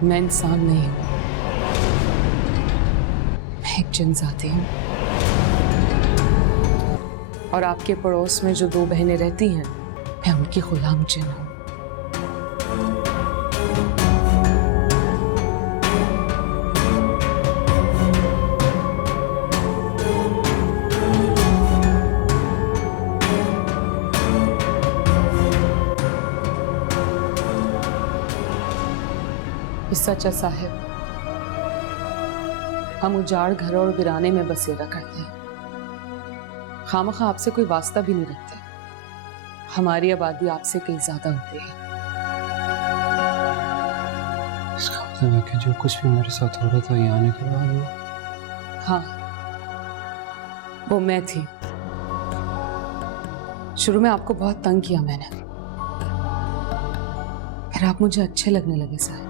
मैं इंसान नहीं हूं, मैं एक जिन जाती हूँ। और आपके पड़ोस में जो 2 बहनें रहती हैं, मैं उनकी गुलाम जिन हूं। ये सच है साहिब, हम उजाड़ घरों और वीराने में बसेरा करते हैं। खामखा आपसे कोई वास्ता भी नहीं रखते। हमारी आबादी आपसे कहीं ज्यादा होती है। इसका मतलब है कि जो कुछ भी मेरे साथ हो रहा था ये आने के बाद हुआ। हाँ, वो मैं थी। शुरू में आपको बहुत तंग किया मैंने, फिर आप मुझे अच्छे लगने लगे साहिब।